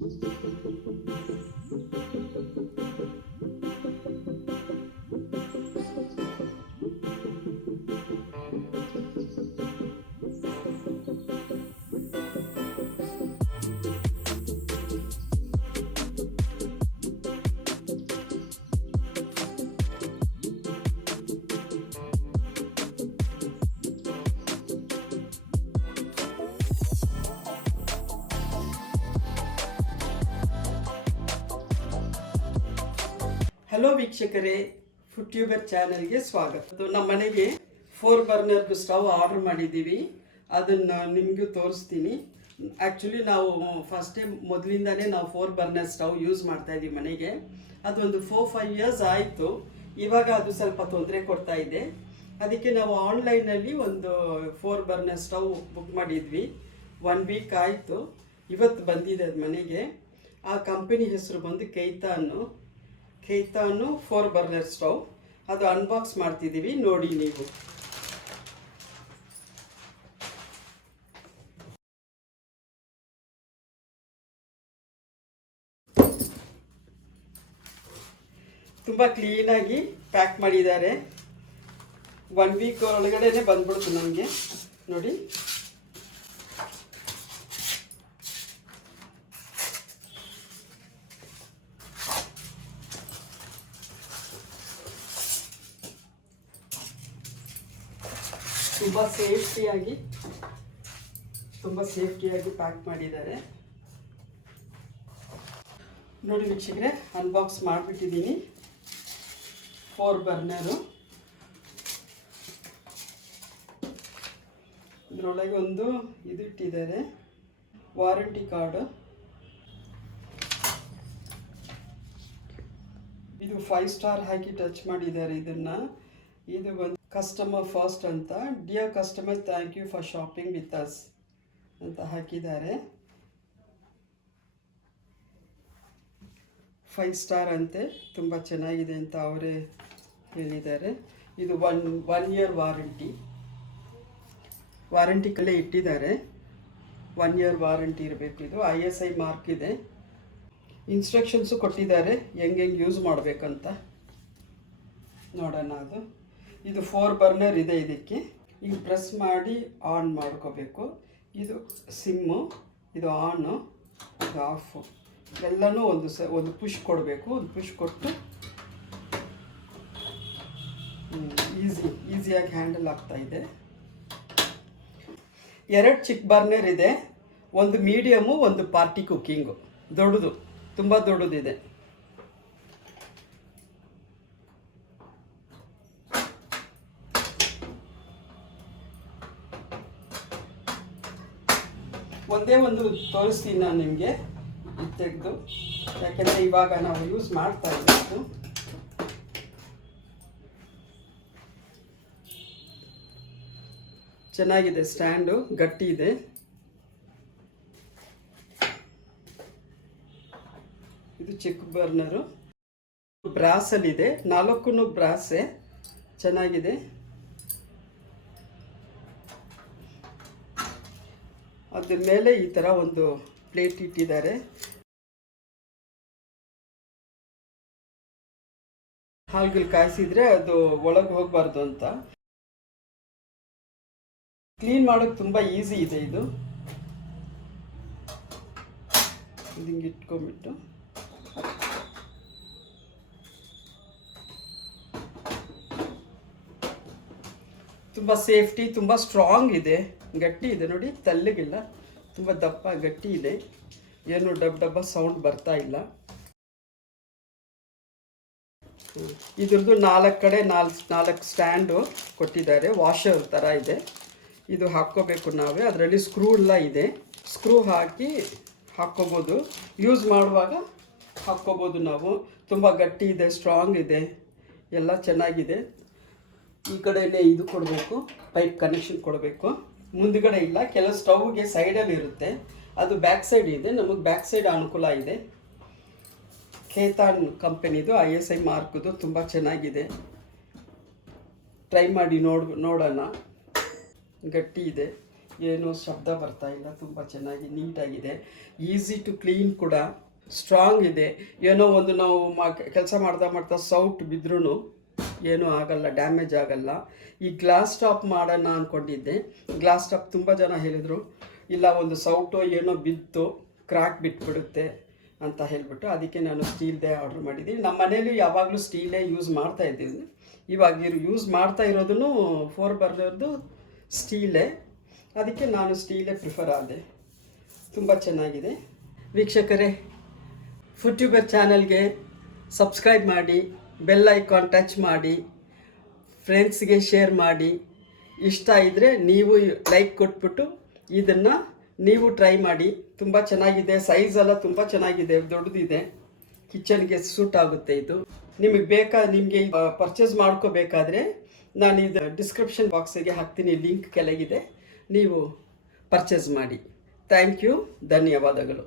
Hello ವೀಕ್ಷಕರೇ, food tuber ಚಾನೆಲ್ಗೆ ಸ್ವಾಗತ. ನಮ್ಮ ಮನೆಗೆ 4 ಬರ್ನರ್ ಸ್ಟವ್ ಆರ್ಡರ್ ಮಾಡಿದ್ದೀವಿ. ಅದನ್ನು ನಿಮಗೂ ತೋರಿಸ್ತೀನಿ. ಆ್ಯಕ್ಚುಲಿ ನಾವು ಮೊದಲಿಂದನೇ ನಾವು 4 ಬರ್ನರ್ ಸ್ಟವ್ ಯೂಸ್ ಮಾಡ್ತಾ ಇದ್ದೀವಿ ಮನೆಗೆ. ಅದೊಂದು 4-5 ಇಯರ್ಸ್ ಆಯಿತು. ಇವಾಗ ಅದು ಸ್ವಲ್ಪ ತೊಂದರೆ ಕೊಡ್ತಾ ಇದೆ. ಅದಕ್ಕೆ ನಾವು ಆನ್ಲೈನಲ್ಲಿ ಒಂದು 4 ಬರ್ನರ್ ಸ್ಟವ್ ಬುಕ್ ಮಾಡಿದ್ವಿ. 1 ವೀಕ್ ಆಯಿತು. ಇವತ್ತು ಬಂದಿದೆ ಅದು ಮನೆಗೆ. ಆ ಕಂಪನಿ ಹೆಸರು ಬಂದು ಖೈತಾನು 4 ಬರ್ನರ್ ಸ್ಟವ್. ಅದು ಅನ್ಬಾಕ್ಸ್ ಮಾಡ್ತಿದ್ದೀವಿ, ನೋಡಿ ನೀವು. ತುಂಬ ಕ್ಲೀನಾಗಿ ಪ್ಯಾಕ್ ಮಾಡಿದ್ದಾರೆ. 1 ವೀಕ್ ಒಳಗಡೆ ಬಂದ್ಬಿಡ್ತು ನಮಗೆ. ನೋಡಿ, ತುಂಬ ಸೇಫ್ಟಿಯಾಗಿ ಪ್ಯಾಕ್ ಮಾಡಿದ್ದಾರೆ. ನೋಡಿ ವೀಕ್ಷಕರೇ, ಅನ್ಬಾಕ್ಸ್ ಮಾಡಿಬಿಟ್ಟಿದ್ದೀನಿ 4 ಬರ್ನರು. ಇದರೊಳಗೆ ಒಂದು ಇದು ಇಟ್ಟಿದ್ದಾರೆ, ವಾರಂಟಿ ಕಾರ್ಡು. ಇದು 5 ಸ್ಟಾರ್ ಹಾಕಿ ಟಚ್ ಮಾಡಿದ್ದಾರೆ ಇದನ್ನು. ಇದು ಒಂದು ಕಸ್ಟಮರ್ ಫಸ್ಟ್ ಅಂತ, dear customer thank you for shopping with us ಅಂತ ಹಾಕಿದ್ದಾರೆ. 5 ಸ್ಟಾರ್ ಅಂತೆ, ತುಂಬ ಚೆನ್ನಾಗಿದೆ ಅಂತ ಅವರೇ ಹೇಳಿದ್ದಾರೆ. ಇದು ಒನ್ ಇಯರ್ ವಾರಂಟಿ ಕಲ್ಲೇ ಇಟ್ಟಿದ್ದಾರೆ. 1 ಇಯರ್ ವಾರಂಟಿ ಇರಬೇಕು. ಇದು ISI ಮಾರ್ಕ್ ಇದೆ. ಇನ್ಸ್ಟ್ರಕ್ಷನ್ಸು ಕೊಟ್ಟಿದ್ದಾರೆ ಹೆಂಗೆ ಯೂಸ್ ಮಾಡಬೇಕಂತ. ನೋಡೋಣ. ಇದು 4 ಬರ್ನರ್ ಇದೆ. ಇದಕ್ಕೆ ಈಗ ಪ್ರೆಸ್ ಮಾಡಿ ಆನ್ ಮಾಡ್ಕೋಬೇಕು. ಇದು ಸಿಮ್ಮು, ಇದು ಆನು, ಇದು ಆಫು, ಎಲ್ಲನೂ ಒಂದು ಪುಷ್ ಕೊಡಬೇಕು. ಒಂದು ಪುಷ್ ಕೊಟ್ಟು ಈಸಿಯಾಗಿ ಹ್ಯಾಂಡಲ್ ಆಗ್ತಾ ಇದೆ. 2 ಚಿಕ್ಕ ಬರ್ನರ್ ಇದೆ, ಒಂದು ಮೀಡಿಯಮು, ಒಂದು ಪಾರ್ಟಿ ಕುಕ್ಕಿಂಗು. ದೊಡ್ಡದು, ತುಂಬ ದೊಡ್ಡದಿದೆ. ಒಂದೇ ಒಂದು ತೋರಿಸ್ತೀನಿ ನಾನು ನಿಮಗೆ ತೆಗೆದು, ಯಾಕೆಂದರೆ ಇವಾಗ ನಾವು ಯೂಸ್ ಮಾಡ್ತಾ ಇದ್ದೀವಿ. ಚೆನ್ನಾಗಿದೆ, ಸ್ಟ್ಯಾಂಡು ಗಟ್ಟಿ ಇದೆ. ಇದು ಚಿಕ್ಕ ಬರ್ನರು, ಬ್ರಾಸಲ್ಲಿದೆ. 4 ಬ್ರಾಸೆ, ಚೆನ್ನಾಗಿದೆ. ಅದ್ರ ಮೇಲೆ ಈ ಥರ ಒಂದು ಪ್ಲೇಟ್ ಇಟ್ಟಿದ್ದಾರೆ. ಹಾಲ್ಗಳು ಕಾಯಿಸಿದ್ರೆ ಅದು ಒಳಗೆ ಹೋಗಬಾರ್ದು ಅಂತ. ಕ್ಲೀನ್ ಮಾಡೋಕ್ಕೆ ತುಂಬ ಈಸಿ ಇದೆ. ಇದು ಹಿಂಗೆ ಇಟ್ಕೊಂಡ್ಬಿಟ್ಟು ತುಂಬ ಸೇಫ್ಟಿ, ತುಂಬ ಸ್ಟ್ರಾಂಗ್ ಇದೆ, ಗಟ್ಟಿ ಇದೆ. ನೋಡಿ, ತಳ್ಳಗಿಲ್ಲ, ತುಂಬ ದಪ್ಪ ಗಟ್ಟಿ ಇದೆ. ಏನು ಡಬ್ಬ ಸೌಂಡ್ ಬರ್ತಾ ಇಲ್ಲ. ಇದ್ರದ್ದು 4 ಕಡೆ 4 ಸ್ಟ್ಯಾಂಡು ಕೊಟ್ಟಿದ್ದಾರೆ. ವಾಷರ್ ಥರ ಇದೆ. ಇದು ಹಾಕ್ಕೋಬೇಕು ನಾವೇ. ಅದರಲ್ಲಿ ಸ್ಕ್ರೂ ಎಲ್ಲ ಇದೆ. ಸ್ಕ್ರೂ ಹಾಕಿ ಹಾಕ್ಕೋಬೋದು. ಯೂಸ್ ಮಾಡುವಾಗ ಹಾಕ್ಕೋಬೋದು ನಾವು. ತುಂಬ ಗಟ್ಟಿ ಇದೆ, ಸ್ಟ್ರಾಂಗ್ ಇದೆ, ಎಲ್ಲ ಚೆನ್ನಾಗಿದೆ. ಈ ಕಡೆಯೇ ಇದು ಕೊಡಬೇಕು, ಪೈಪ್ ಕನೆಕ್ಷನ್ ಕೊಡಬೇಕು. ಮುಂದುಗಡೆ ಇಲ್ಲ, ಕೆಲವು ಸ್ಟವ್ಗೆ ಸೈಡಲ್ಲಿ ಇರುತ್ತೆ. ಅದು ಬ್ಯಾಕ್ ಸೈಡ್ ಇದೆ. ನಮಗೆ ಬ್ಯಾಕ್ ಸೈಡ್ ಅನುಕೂಲ ಇದೆ. ಖೈತಾನ್ ಕಂಪನಿದು ISI ಮಾರ್ಕ್ದು ತುಂಬ ಚೆನ್ನಾಗಿದೆ. ಟ್ರೈ ಮಾಡಿ ನೋಡೋಣ. ಗಟ್ಟಿ ಇದೆ. ಏನೂ ಶಬ್ದ ಬರ್ತಾ ಇಲ್ಲ, ತುಂಬ ಚೆನ್ನಾಗಿ ನೀಟಾಗಿದೆ, ಈಸಿ ಟು ಕ್ಲೀನ್ ಕೂಡ, ಸ್ಟ್ರಾಂಗ್ ಇದೆ. ಏನೋ ಒಂದು ನಾವು ಕೆಲಸ ಮಾಡ್ತಾ ಸೌಟ್ ಬಿದ್ರೂ ಏನೂ ಆಗಲ್ಲ, ಡ್ಯಾಮೇಜ್ ಆಗಲ್ಲ. ಈ ಗ್ಲಾಸ್ ಟಾಪ್ ಮಾಡೋಣ ಅಂದ್ಕೊಂಡಿದ್ದೆ. ಗ್ಲಾಸ್ ಟಾಪ್ ತುಂಬ ಜನ ಹೇಳಿದರು ಇಲ್ಲ ಒಂದು ಸೌಟು ಏನೋ ಬಿತ್ತು ಕ್ರ್ಯಾಕ್ ಬಿಟ್ಬಿಡುತ್ತೆ ಅಂತ ಹೇಳಿಬಿಟ್ಟು, ಅದಕ್ಕೆ ನಾನು ಸ್ಟೀಲ್ದೇ ಆರ್ಡ್ರ್ ಮಾಡಿದ್ದೀನಿ. ನಮ್ಮ ಮನೇಲಿ ಯಾವಾಗಲೂ ಸ್ಟೀಲೇ ಯೂಸ್ ಮಾಡ್ತಾ ಇದ್ದೀವಿ. ಇವಾಗ ಯೂಸ್ ಮಾಡ್ತಾ ಇರೋದನ್ನು 4 ಬರ್ನರ್ದು ಸ್ಟೀಲೇ, ಅದಕ್ಕೆ ನಾನು ಸ್ಟೀಲೇ ಪ್ರಿಫರ್ ಆದೆ. ತುಂಬ ಚೆನ್ನಾಗಿದೆ. ವೀಕ್ಷಕರೇ, ಫುಡ್ ಟ್ಯೂಬರ್ ಚಾನಲ್ಗೆ ಸಬ್ಸ್ಕ್ರೈಬ್ ಮಾಡಿ, ಬೆಲ್ ಐಕಾನ್ ಟಚ್ ಮಾಡಿ, ಫ್ರೆಂಡ್ಸ್ಗೆ ಶೇರ್ ಮಾಡಿ. ಇಷ್ಟ ಇದ್ದರೆ ನೀವು ಲೈಕ್ ಕೊಟ್ಬಿಟ್ಟು ಇದನ್ನು ನೀವು ಟ್ರೈ ಮಾಡಿ. ತುಂಬ ಚೆನ್ನಾಗಿದೆ, ಸೈಜೆಲ್ಲ ತುಂಬ ಚೆನ್ನಾಗಿದೆ, ದೊಡ್ಡದಿದೆ, ಕಿಚನ್ಗೆ ಸೂಟ್ ಆಗುತ್ತೆ ಇದು. ನಿಮಗೆ ಪರ್ಚೇಸ್ ಮಾಡ್ಕೋಬೇಕಾದ್ರೆ ನಾನು ಇದು ಡಿಸ್ಕ್ರಿಪ್ಷನ್ ಬಾಕ್ಸಿಗೆ ಹಾಕ್ತೀನಿ, ಲಿಂಕ್ ಕೆಳಗಿದೆ, ನೀವು ಪರ್ಚೇಸ್ ಮಾಡಿ. ಥ್ಯಾಂಕ್ ಯು, ಧನ್ಯವಾದಗಳು.